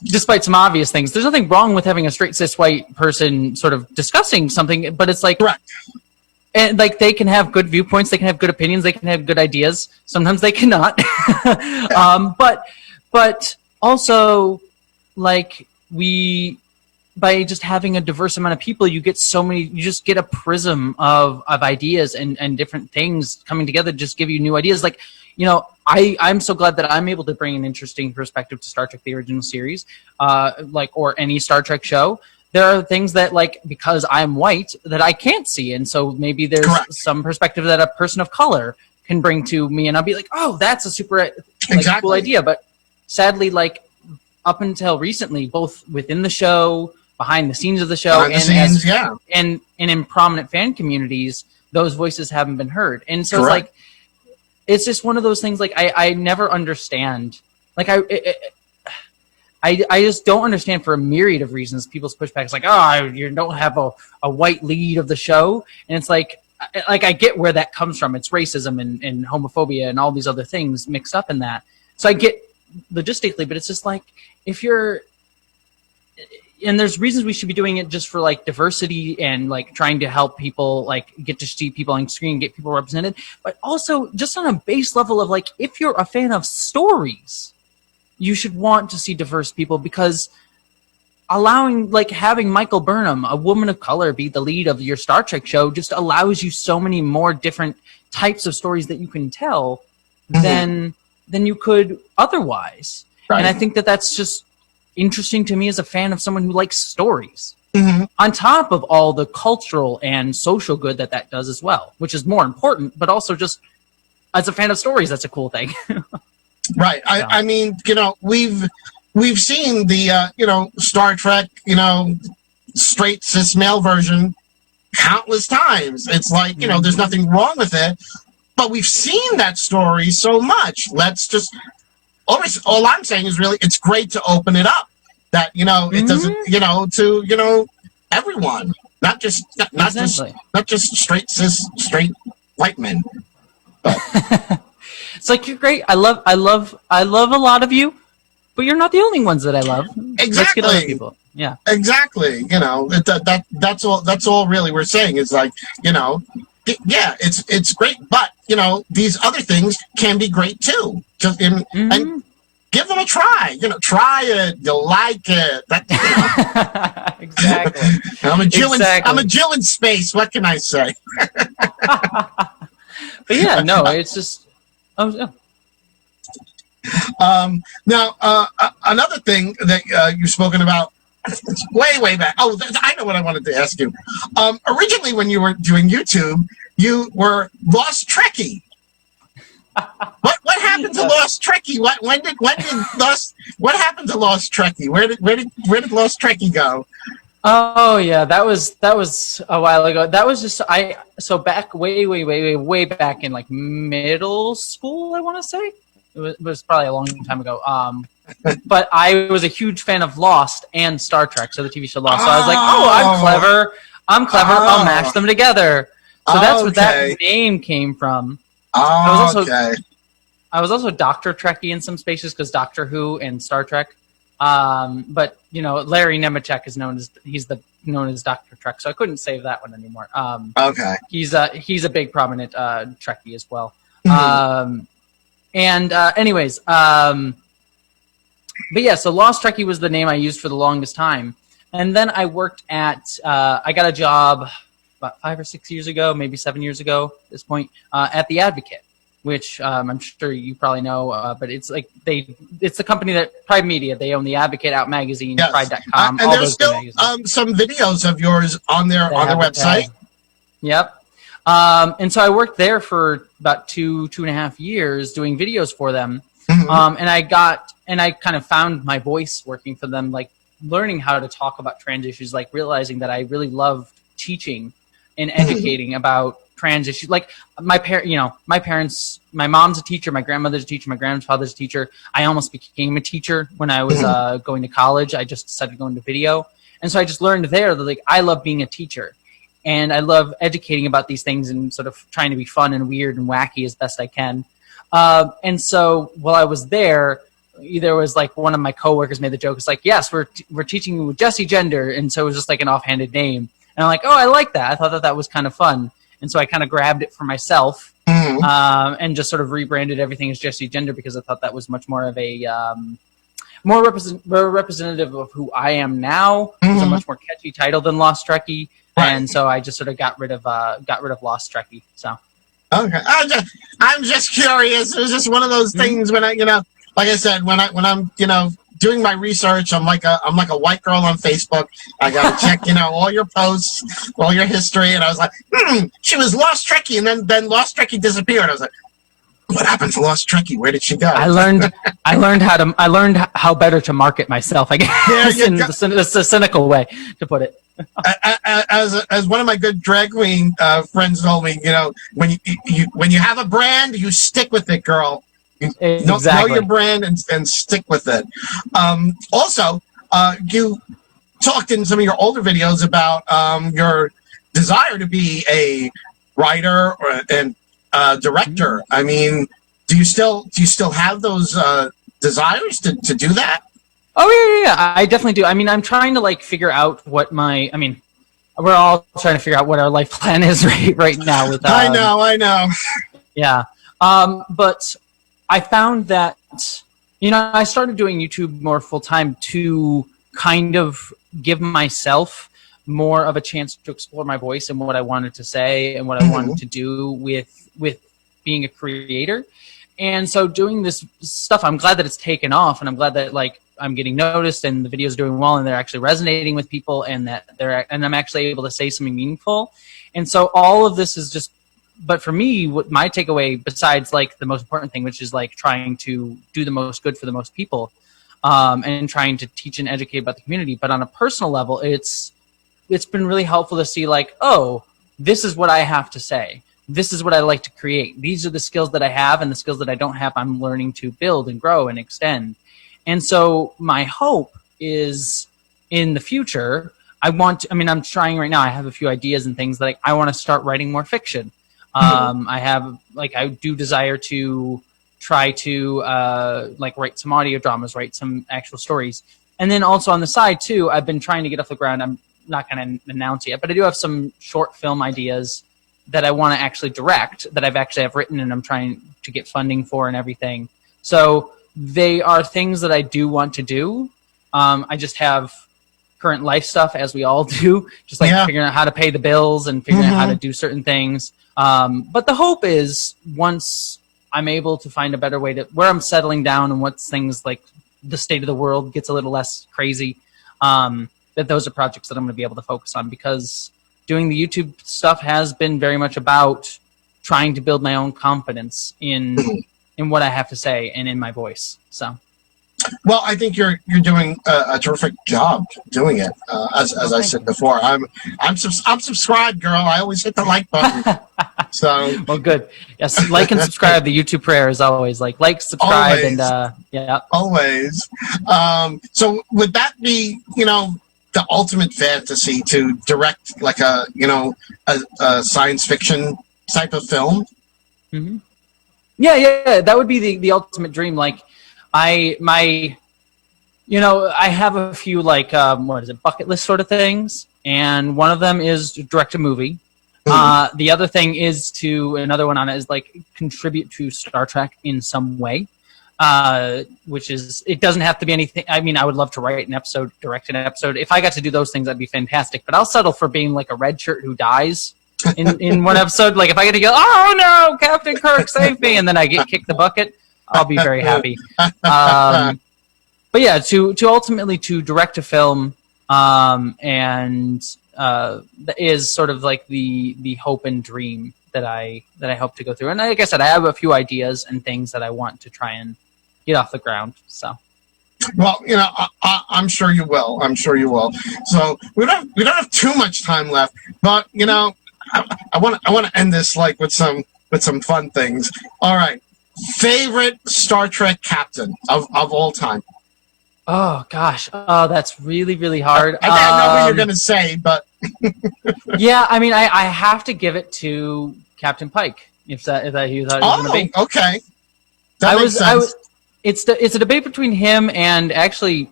despite some obvious things, there's nothing wrong with having a straight cis white person sort of discussing something, but it's like, correct. And they can have good viewpoints, they can have good opinions, they can have good ideas. Sometimes they cannot. But also we by just having a diverse amount of people, you just get a prism of ideas and different things coming together, just give you new ideas. Like, you know, I'm so glad that I'm able to bring an interesting perspective to Star Trek, the original series, or any Star Trek show. There are things that, like, because I'm white, that I can't see. And so maybe there's some perspective that a person of color can bring to me, and I'll be like, oh, that's a super cool idea. But sadly, like, up until recently, both within the show, behind the scenes of the show, and in prominent fan communities, those voices haven't been heard. And so it's like, it's just one of those things, like, I never understand. Like, I just don't understand, for a myriad of reasons, people's pushback is like, oh, you don't have a white lead of the show. And it's like I get where that comes from. It's racism and homophobia and all these other things mixed up in that. So I get logistically, but it's just like, and there's reasons we should be doing it just for, like, diversity and, like, trying to help people, like, get to see people on screen, get people represented, but also just on a base level of, like, if you're a fan of stories, you should want to see diverse people, because having Michael Burnham, a woman of color, be the lead of your Star Trek show just allows you so many more different types of stories that you can tell than you could otherwise. Right. And I think that that's just interesting to me as a fan of someone who likes stories, on top of all the cultural and social good that does as well, which is more important, but also just as a fan of stories, that's a cool thing. Right. I mean, you know, we've seen the, you know, Star Trek, you know, straight cis male version countless times. It's like, you know, there's nothing wrong with it, but we've seen that story so much. Let's just, all I'm saying is really, it's great to open it up, that, you know, it doesn't, you know, to, you know, everyone, not just straight white men. It's like, you're great. I love a lot of you, but you're not the only ones that I love. Exactly. Let's get other people. Yeah. Exactly. You know, that's all really we're saying is, like, you know, yeah, it's great, but, you know, these other things can be great too. Just and give them a try. You know, try it. You'll like it. Exactly. I'm a Jew in space. What can I say? But yeah, no, it's just. Oh yeah. Now, another thing that you've spoken about way back. Oh, I know what I wanted to ask you. Originally, when you were doing YouTube, you were Lost Trekkie. What happened to Lost Trekkie? What happened to Lost Trekkie? Where did Lost Trekkie go? Oh yeah, that was a while ago. That was just so back way back in, like, middle school, I want to say. It was probably a long time ago. But I was a huge fan of Lost and Star Trek, so the TV show Lost. So I was like, oh, I'm clever. I'll mash them together. So that's where that name came from. I was also Dr. Trekkie in some spaces, because Doctor Who and Star Trek. But, you know, Larry Nemeczek is known as Dr. Trek, so I couldn't save that one anymore. He's a big prominent Trekkie as well. Anyways, but yeah, so Lost Trekkie was the name I used for the longest time. And then I worked I got a job about 5 or 6 years ago, maybe 7 years ago at this point, at The Advocate, which I'm sure you probably know, but it's like it's the company that Pride Media, they own The Advocate, Out Magazine, Pride.com. And there's still some videos of yours on their website. Yep. And so I worked there for about 2.5 years doing videos for them. And I kind of found my voice working for them, like learning how to talk about trans issues, like realizing that I really loved teaching and educating about trans issues. Like my parents, my mom's a teacher, my grandmother's a teacher, my grandfather's a teacher. I almost became a teacher when I was going to college. I just decided to go into video. And so I just learned there that, like, I love being a teacher. And I love educating about these things and sort of trying to be fun and weird and wacky as best I can. And so while I was there was like one of my coworkers made the joke. It's like, yes, we're teaching you with Jessie Gender. And so it was just like an offhanded name. And I'm like, oh, I like that. I thought that was kind of fun. And so I kind of grabbed it for myself and just sort of rebranded everything as Jessie Gender, because I thought that was much more of a more representative of who I am now. It's a much more catchy title than Lost Trekkie, and so I just sort of got rid of Lost Trekkie. So okay, I'm just curious. It was just one of those things when I, like I said, when I'm doing my research, I'm like a white girl on Facebook. I gotta check, all your posts, all your history, and I was like, she was Lost Trekkie, and then Lost Trekkie disappeared. I was like, what happened to Lost Trekkie? Where did she go? I learned how better to market myself, I guess, in the cynical way to put it. As one of my good drag queen friends told me, when you have a brand, you stick with it, girl. Know your brand and stick with it. Also, you talked in some of your older videos about your desire to be a writer and director. I mean, do you still have those desires to do that? Oh yeah, I definitely do. I mean, I'm trying to figure out what we're all trying to figure out what our life plan is right now. With I know. Yeah, but I found that I started doing YouTube more full time to kind of give myself more of a chance to explore my voice and what I wanted to say and what I wanted to do with being a creator. And so doing this stuff, I'm glad that it's taken off, and I'm glad that I'm getting noticed and the videos are doing well and they're actually resonating with people, and that I'm actually able to say something meaningful. And so all of this is just, but for me, what my takeaway, besides the most important thing, which is trying to do the most good for the most people, and trying to teach and educate about the community. But on a personal level, it's been really helpful to see oh, this is what I have to say. This is what I like to create. These are the skills that I have, and the skills that I don't have, I'm learning to build and grow and extend. And so my hope is in the future, I'm trying right now. I have a few ideas and things that I want to start writing more fiction. I do desire to try to write some audio dramas, write some actual stories. And then also on the side too, I've been trying to get off the ground. I'm not going to announce it yet, but I do have some short film ideas that I want to actually direct, that I've written, and I'm trying to get funding for and everything. So they are things that I do want to do. I just have current life stuff, as we all do, just figuring out how to pay the bills and figuring out how to do certain things. But the hope is once I'm able to find a better way where I'm settling down, and once things the state of the world gets a little less crazy, that those are projects that I'm going to be able to focus on, because doing the YouTube stuff has been very much about trying to build my own confidence in what I have to say and in my voice. So, well, I think you're doing a terrific job doing it. As I said before, I'm subscribed, girl. I always hit the like button. So well, good. Yes, and subscribe. The YouTube prayer is always subscribe, always. And yeah, always. So would that be the ultimate fantasy to direct a science fiction type of film? Mm-hmm. Yeah, that would be the ultimate dream. I have a few bucket list sort of things, and one of them is to direct a movie. The other thing is another one on it is contribute to Star Trek in some way. Which is, it doesn't have to be anything. I mean, I would love to write an episode, direct an episode. If I got to do those things, that'd be fantastic. But I'll settle for being a red shirt who dies in one episode. If I get to go, oh no, Captain Kirk, save me, and then I get kicked the bucket, I'll be very happy. But yeah, to ultimately to direct a film, is sort of the hope and dream that I hope to go through. And like I said, I have a few ideas and things that I want to try and get off the ground. So, well, I'm sure you will. I'm sure you will. So we don't have too much time left, but I want to end this with some fun things. All right, favorite Star Trek captain of all time. Oh gosh, that's really, really hard. I know what you're gonna say, but yeah, I mean, I have to give it to Captain Pike. If that he thought it was gonna be. Okay. That makes sense. It's a debate between him and actually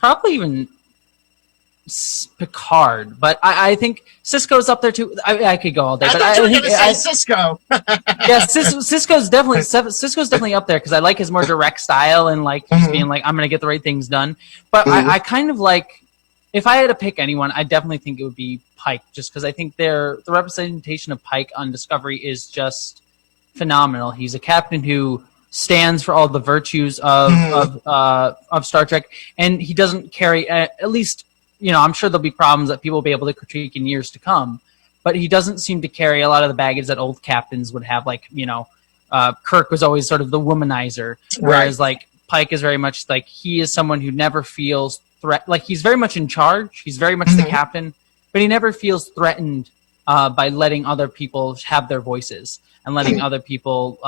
probably even Picard, but I think Cisco's up there too. I could go all day, I but thought you were think going to say Cisco. yeah, Cisco's definitely up there because I like his more direct style and like just being like I'm gonna get the right things done. But I kind of like if I had to pick anyone, I definitely think it would be Pike, just because I think the representation of Pike on Discovery is just phenomenal. He's a captain who stands for all the virtues of Star Trek, and he doesn't carry at least. I'm sure there'll be problems that people will be able to critique in years to come, but he doesn't seem to carry a lot of the baggage that old captains would have. Like, Kirk was always sort of the womanizer, whereas like Pike is very much like he is someone who never feels like he's very much in charge. He's very much the captain, but he never feels threatened by letting other people have their voices and letting other people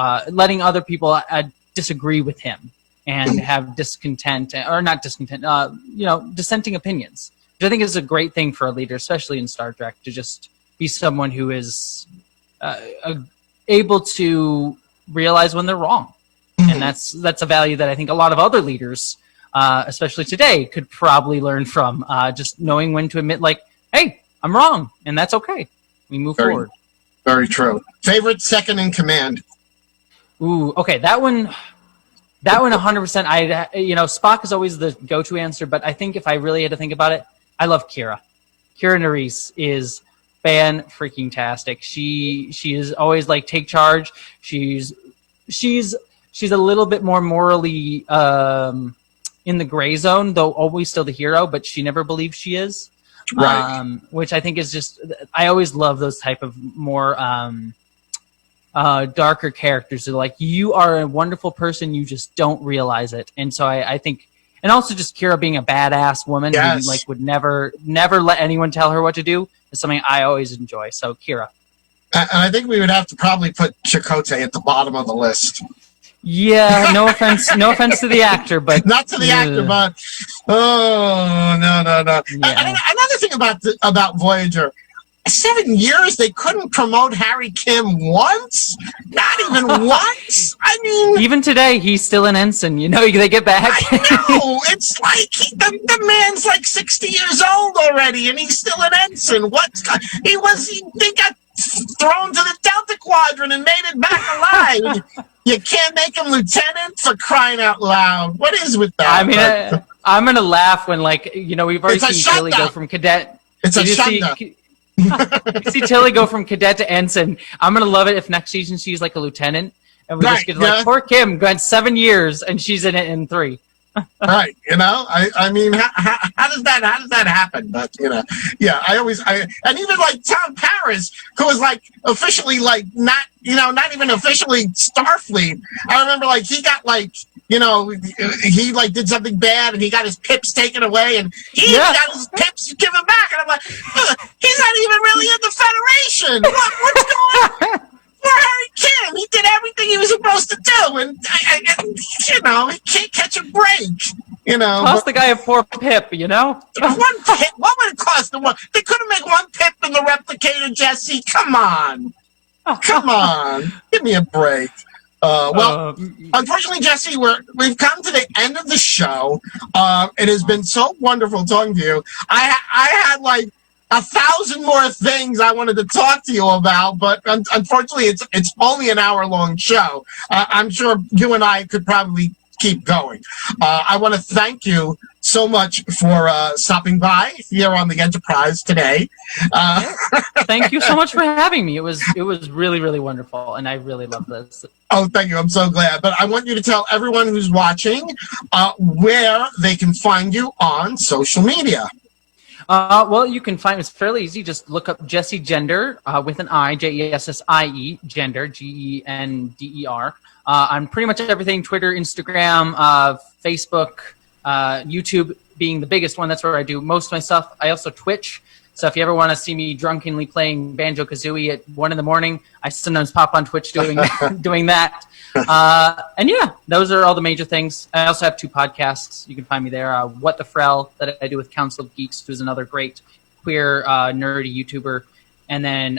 disagree with him and have dissenting opinions. Which I think is a great thing for a leader, especially in Star Trek, to just be someone who is able to realize when they're wrong. And that's a value that I think a lot of other leaders, especially today, could probably learn from. Just knowing when to admit, like, hey, I'm wrong, and that's okay. We move forward. Very true. Favorite second in command? Ooh, okay, that one 100%. Spock is always the go-to answer, but I think if I really had to think about it, I love Kira. Kira Nerys is fan-freaking-tastic. She is always like take charge. She's a little bit more morally in the gray zone, though always still the hero, but she never believes she is. Right. Which I think is just, I always love those type of more darker characters. They're like, you are a wonderful person, you just don't realize it. And so I think, and also just Kira being a badass woman who like would never let anyone tell her what to do is something I always enjoy. So Kira. And I think we would have to probably put Chakotay at the bottom of the list. Yeah, no offense to the actor, but not to the actor, but no. Yeah. Another thing about Voyager, 7 years they couldn't promote Harry Kim once, not even once. I mean, even today he's still an ensign. They get back. I know. It's like the man's like 60 years old already, and he's still an ensign. They got thrown to the Delta Quadrant and made it back alive. You can't make him lieutenant, for crying out loud. What is with that? I mean, I'm going to laugh when, we've already seen Tilly go from cadet. It's a shutdown. You see Tilly go from cadet to ensign. I'm going to love it if next season she's like a lieutenant. And we just get poor Kim, got 7 years, and she's in it in 3. Right, I mean, how does that happen? But and even like Tom Paris, who was like officially like not even officially Starfleet. I remember like he got like he like did something bad and he got his pips taken away and he even got his pips given back, and I'm like, he's not even really in the Federation. What's going on? Poor Harry Kim, he did everything he was supposed to do, and he can't catch a break. Cost the guy a poor pip, One pip? What would it cost them? They couldn't make one pip in the replicator, Jesse. Come on, give me a break. Unfortunately, Jesse, we've come to the end of the show. It has been so wonderful talking to you. I had like 1,000 more things I wanted to talk to you about, but unfortunately, it's only an hour-long show. I'm sure you and I could probably keep going. I want to thank you so much for stopping by here on the Enterprise today. Thank you so much for having me. It was really, really wonderful, and I really love this. Oh, thank you. I'm so glad. But I want you to tell everyone who's watching where they can find you on social media. Well, you can find it's fairly easy. Just look up Jessie Gender with an I, Jessie, Gender, Gender. On pretty much everything: Twitter, Instagram, Facebook, YouTube being the biggest one. That's where I do most of my stuff. I also Twitch. So if you ever want to see me drunkenly playing Banjo-Kazooie at 1 a.m, I sometimes pop on Twitch doing that. And yeah, those are all the major things. I also have 2 podcasts. You can find me there. What the Frel, that I do with Council of Geeks, who's another great queer, nerdy YouTuber. And then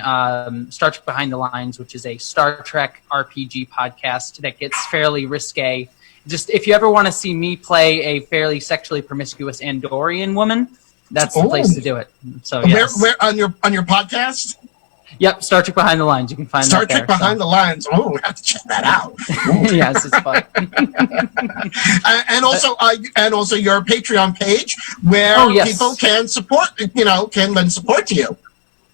Star Trek Behind the Lines, which is a Star Trek RPG podcast that gets fairly risque. Just if you ever want to see me play a fairly sexually promiscuous Andorian woman, That's the place to do it. So yes. Where on your podcast? Yep, Star Trek Behind the Lines. You can find Star that there, Trek Behind the Lines. Oh, we have to check that out. Yes, it's fun. and also your Patreon page where people can support. Can lend support to you.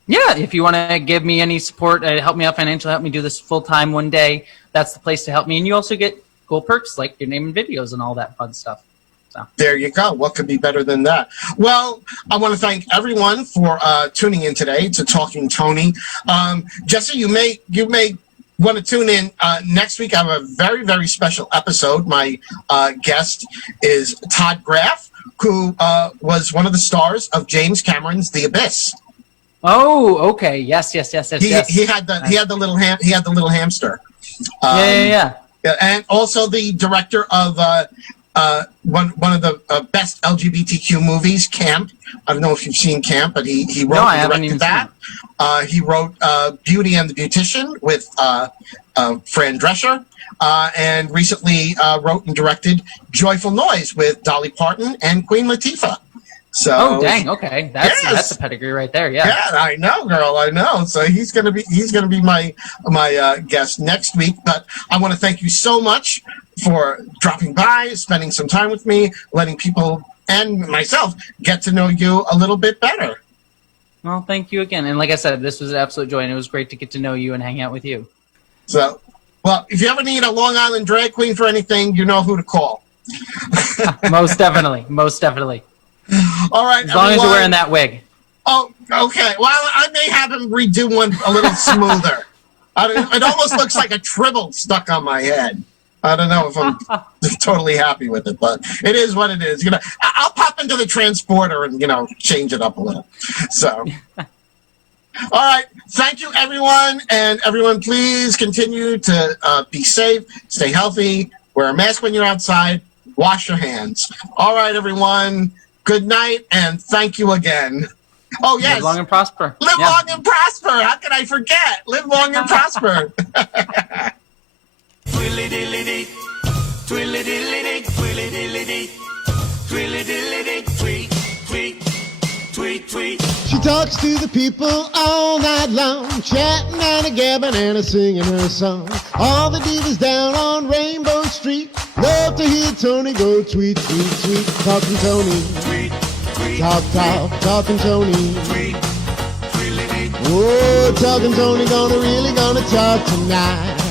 Yeah, if you want to give me any support, help me out financially, help me do this full time one day, that's the place to help me. And you also get cool perks like your name and videos and all that fun stuff. So there you go. What could be better than that? Well, I want to thank everyone for tuning in today to Talking Toni. Jessie, you may want to tune in next week. I have a very, very special episode. My guest is Todd Graff, who was one of the stars of James Cameron's The Abyss. Oh, okay. Yes. He had the little hamster. Yeah. And also the director of one of the best LGBTQ movies, Camp. I don't know if you've seen Camp, but he wrote and directed that. He wrote Beauty and the Beautician with Fran Drescher, and recently wrote and directed Joyful Noise with Dolly Parton and Queen Latifah. So, dang, okay, that's a pedigree right there. Yeah, I know, girl, I know. So he's gonna be my guest next week. But I want to thank you so much for dropping by, spending some time with me, letting people and myself get to know you a little bit better. Well, thank you again. And like I said, this was an absolute joy, and it was great to get to know you and hang out with you. So, well, if you ever need a Long Island drag queen for anything, you know who to call. Most definitely. All right, as long as you're wearing that wig. Oh, okay. Well, I may have him redo one a little smoother. It almost looks like a tribble stuck on my head. I don't know if I'm totally happy with it, but it is what it is. I'll pop into the transporter and change it up a little. So, all right. Thank you, everyone, and everyone, please continue to be safe, stay healthy, wear a mask when you're outside, wash your hands. All right, everyone. Good night, and thank you again. Oh, yes. Live long and prosper. Live long and prosper. How can I forget? Live long and prosper. Twilly-dilly-dee, twilly-dilly-dee, twilly-dilly-dee, twilly-dilly-dee, tweet, tweet, tweet, tweet. She talks to the people all night long, chatting and a gabbing and a singing her song. All the divas down on Rainbow Street love to hear Toni go tweet, tweet, tweet. Talking Toni. Tweet, tweet, Talking Toni. tweet, twilly-dee. Oh, Talking Toni gonna talk tonight.